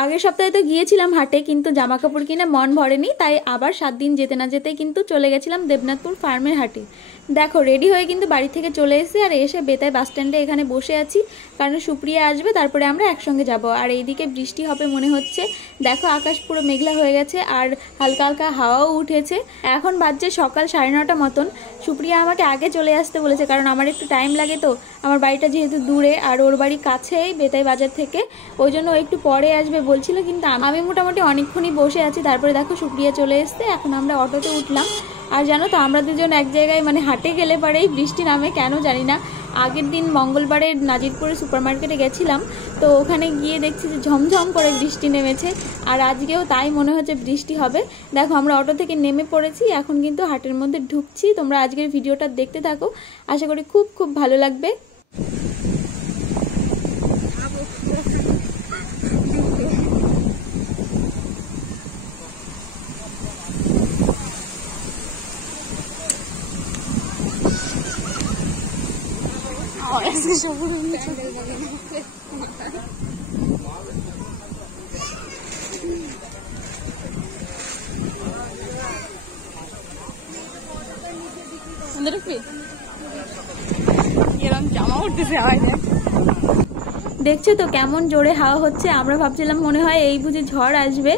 আগের সপ্তাহে তো গিয়েছিলাম হাটে, কিন্তু জামা কাপড় কিনে মন ভরেনি, তাই আবার 7 দিন যেতে না যেতেই কিন্তু চলে গেছিলাম দেবনাথপুর ফার্মের হাটে। দেখো রেডি হয়ে কিন্তু বাড়ি থেকে চলে এসেছি, আর এসে বেতাই বাস স্ট্যান্ডে এখানে বসে আছি, কারণ সুপ্রিয়া আসবে, তারপরে আমরা একসঙ্গে যাব। আর এইদিকে বৃষ্টি হবে মনে হচ্ছে। দেখো আকাশ পুরো মেঘলা হয়ে গেছে, আর হালকা হালকা হাওয়াও উঠেছে। এখন বাজছে সকাল 9:30 মতন। সুপ্রিয়া আমাকে আগে চলে আসতে বলেছে, কারণ আমার একটু টাইম লাগে, তো আমার বাড়িটা যেহেতু দূরে আর ওর বাড়ি কাছেই বেতাই বাজার থেকে, ওই জন্য একটু পরে আসবে বলছিল। কিন্তু আমি মোটামুটি অনেকক্ষণই বসে আছি। তারপরে দেখো সুপ্রিয়া চলে এসছে, এখন আমরা অটোতে উঠলাম। আর জানো তো আমরা দুজন এক জায়গায় মানে হাটে গেলে পরেই বৃষ্টি নামে, কেন জানি না। আগের দিন মঙ্গলবারে নাজিরপুরে সুপার মার্কেটে গেছিলাম, তো ওখানে গিয়ে দেখছি যে ঝমঝম করে বৃষ্টি নেমেছে, আর আজকেও তাই মনে হচ্ছে বৃষ্টি হবে। দেখো আমরা অটো থেকে নেমে পড়েছি, এখন কিন্তু হাটের মধ্যে ঢুকছি। তোমরা আজকের ভিডিওটা দেখতে থাকো, আশা করি খুব খুব ভালো লাগবে। দেখছো তো কেমন জোরে হাওয়া হচ্ছে। আমরা ভাবছিলাম মনে হয় এই বুঝি ঝড় আসবে।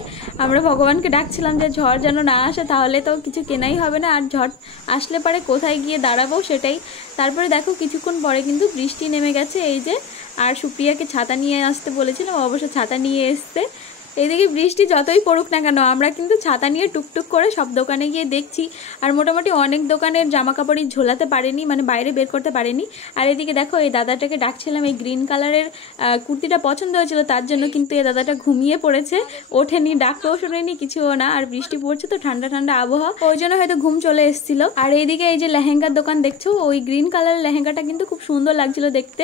আমরা ভগবানকে ডাকছিলাম যে ঝড় যেন না আসে, তাহলে তো কিছু কেনাই হবে না, আর ঝড় আসলে পরে কোথায় গিয়ে দাঁড়াবো সেটাই। তারপরে দেখো কিছুক্ষণ পরে কিন্তু বৃষ্টি নেমে গেছে এই যে। আর সুপ্রিয়াকে ছাতা নিয়ে আসতে বলেছিলাম, অবশ্য ছাতা নিয়ে এসছে। এইদিকে বৃষ্টি যতই পড়ুক না কেন, আমরা কিন্তু ছাতা নিয়ে টুকটুক করে সব দোকানে গিয়ে দেখছি। আর মোটামুটি অনেক দোকানের জামা কাপড়ই ঝোলাতে পারেনি, মানে বাইরে বের করতে পারেনি। আর এদিকে দেখো এই দাদাটাকে ডাকছিলাম, এই গ্রিন কালারের কুর্তিটা পছন্দ হয়েছিল তার জন্য, কিন্তু এই দাদাটা ঘুমিয়ে পড়েছে, ওঠেনি, ডাকতেও শোনেনি, কিছুও না। আর বৃষ্টি পড়ছে তো, ঠান্ডা ঠান্ডা আবহাওয়া, ওই জন্য হয়তো ঘুম চলে এসেছিল। আর এইদিকে এই যে লেহেঙ্গার দোকান দেখছো, ওই গ্রিন কালারের লেহেঙ্গাটা কিন্তু খুব সুন্দর লাগছিল দেখতে।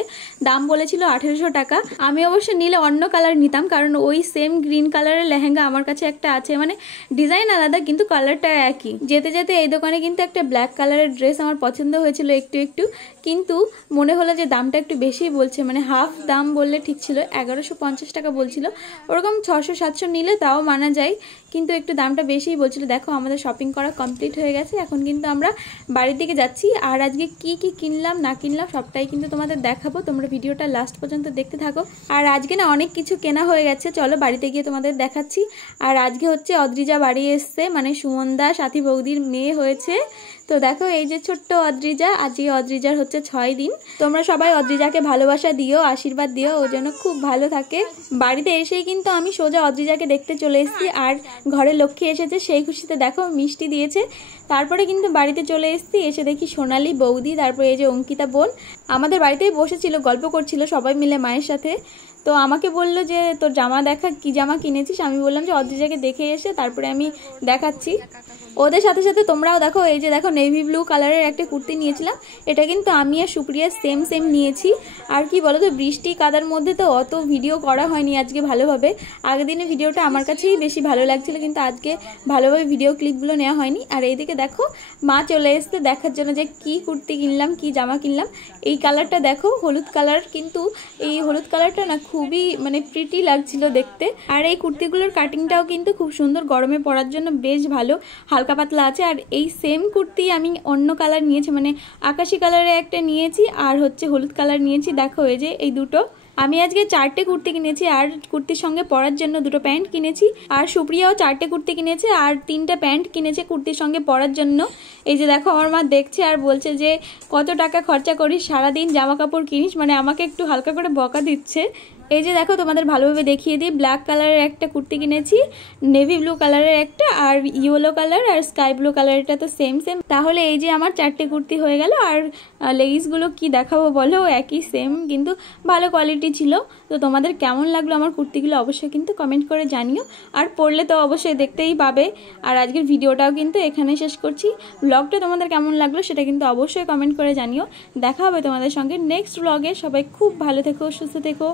দাম বলেছিল 1800 টাকা। আমি অবশ্য নিলে অন্য কালার নিতাম, কারণ ওই সেম গ্রিন কালারের লেহেঙ্গা আমার কাছে একটা আছে, মানে ডিজাইন আলাদা কিন্তু কালারটা একই। যেতে যেতে এই দোকানে কিন্তু একটা ব্ল্যাক কালারের ড্রেস আমার পছন্দ হয়েছিল একটু একটু, কিন্তু মনে হলো যে দামটা একটু বেশিই বলছে, মানে হাফ দাম বললে ঠিক ছিল। 1150 টাকা বলছিল, ওরকম 600-700 নিলে তাও মানা যায়, কিন্তু একটু দামটা বেশিই বলছিল। দেখো আমাদের শপিং করা কমপ্লিট হয়ে গেছে, এখন কিন্তু আমরা বাড়ির দিকে যাচ্ছি। আর আজকে কি কি কিনলাম না কিনলাম সবটাই কিন্তু তোমাদের দেখাবো, তোমরা ভিডিওটা লাস্ট পর্যন্ত দেখতে থাকো। আর আজকে না অনেক কিছু কেনা হয়ে গেছে, চলো বাড়িতে গিয়ে তোমাদের দেখাচ্ছি। আর আজকে হচ্ছে অদ্রিজা বাড়ি এসছে, মানে সুমনদা সাথী বৌদির মেয়ে হয়েছে। তো দেখো এই যে ছোট্ট অদ্রিজা, আজকে অদ্রিজার হচ্ছে 6 দিন। তোমরা সবাই অদ্রিজাকে ভালোবাসা দিও, আশীর্বাদ দিও, ও যেন খুব ভালো থাকে। বাড়িতে এসেই কিন্তু আমি সোজা অদ্রিজাকে দেখতে চলে এসেছি, আর ঘরে লক্ষ্মী এসেছে, সেই খুশিতে দেখো মিষ্টি দিয়েছে। তারপরে কিন্তু বাড়িতে চলে এসেছি, এসে দেখি সোনালি বৌদি, তারপরে এই যে অঙ্কিতা বোন আমাদের বাড়িতেই বসেছিল, গল্প করছিল সবাই মিলে মায়ের সাথে। তো আমাকে বললো যে তোর জামা দেখা, কি জামা কিনেছিস। আমি বললাম যে অদ্রিজাকে দেখে এসে তারপরে আমি দেখাচ্ছি। ওদের সাথে সাথে তোমরাও দেখো, এই যে দেখো নেভি ব্লু কালারের একটা কুর্তি নিয়েছিলাম, এটা কিন্তু আমি আর সুপ্রিয়া সেম সেম নিয়েছি। আর কি বলো তো, বৃষ্টি কাদার মধ্যে তো অত ভিডিও করা হয়নি আজকে ভালোভাবে। আগের দিনের ভিডিওটা আমার কাছেই বেশি ভালো লাগছিল, কিন্তু আজকে ভালোভাবে ভিডিও ক্লিপগুলো নেওয়া হয়নি। আর এইদিকে দেখো মা চলে এসছে দেখার জন্য যে কি কুর্তি কিনলাম, কি জামা কিনলাম। এই কালারটা দেখো, হলুদ কালার, কিন্তু এই হলুদ কালারটা না খুবই মানে প্রিটি লাগছিল দেখতে। আর এই কুর্তিগুলোর কাটিংটাও কিন্তু খুব সুন্দর, গরমে পরার জন্য বেশ ভালো, হালকা পাতলা আছে। আর এই সেম কুর্তি আমি অন্য কালার নিয়েছি, মানে আকাশি কালারে একটা নিয়েছি, আর হচ্ছে হলুদ কালার নিয়েছি। দেখো এই যে এই দুটো, আমি আজকে 4টে কুর্তি কিনেছি, আর কুর্তির সঙ্গে পরার জন্য 2টো প্যান্ট কিনেছি। আর সুপ্রিয়াও 4টে কুর্তি কিনেছে, আর 3টে প্যান্ট কিনেছে কুর্তির সঙ্গে পরার জন্য। এই যে দেখো আমার মা দেখছে আর বলছে যে কত টাকা খরচা করিস, সারাদিন জামা কাপড় কিনিস, মানে আমাকে একটু হালকা করে বকা দিচ্ছে। এই যে দেখো তোমাদের ভালোভাবে দেখিয়ে দিই, ব্ল্যাক কালারের একটা কুর্তি কিনেছি, নেভি ব্লু কালারের একটা, আর ইয়েলো কালার আর স্কাই ব্লু কালারটা তো সেম সেম। তাহলে এই যে আমার 4টে কুর্তি হয়ে গেল। আর লেগিংসগুলো কি দেখাবো বলো, একই সেম, কিন্তু ভালো কোয়ালিটি ছিল। তো তোমাদের কেমন লাগলো আমার কুর্তিগুলো অবশ্যই কিন্তু কমেন্ট করে জানিও, আর পরলে তো অবশ্যই দেখতেই পাবে। আর আজকের ভিডিওটাও কিন্তু এখানে শেষ করছি। ব্লগটা তোমাদের কেমন লাগলো সেটা কিন্তু অবশ্যই কমেন্ট করে জানিও। দেখা হবে তোমাদের সঙ্গে নেক্সট ব্লগে। সবাই খুব ভালো থেকো, সুস্থ থেকো।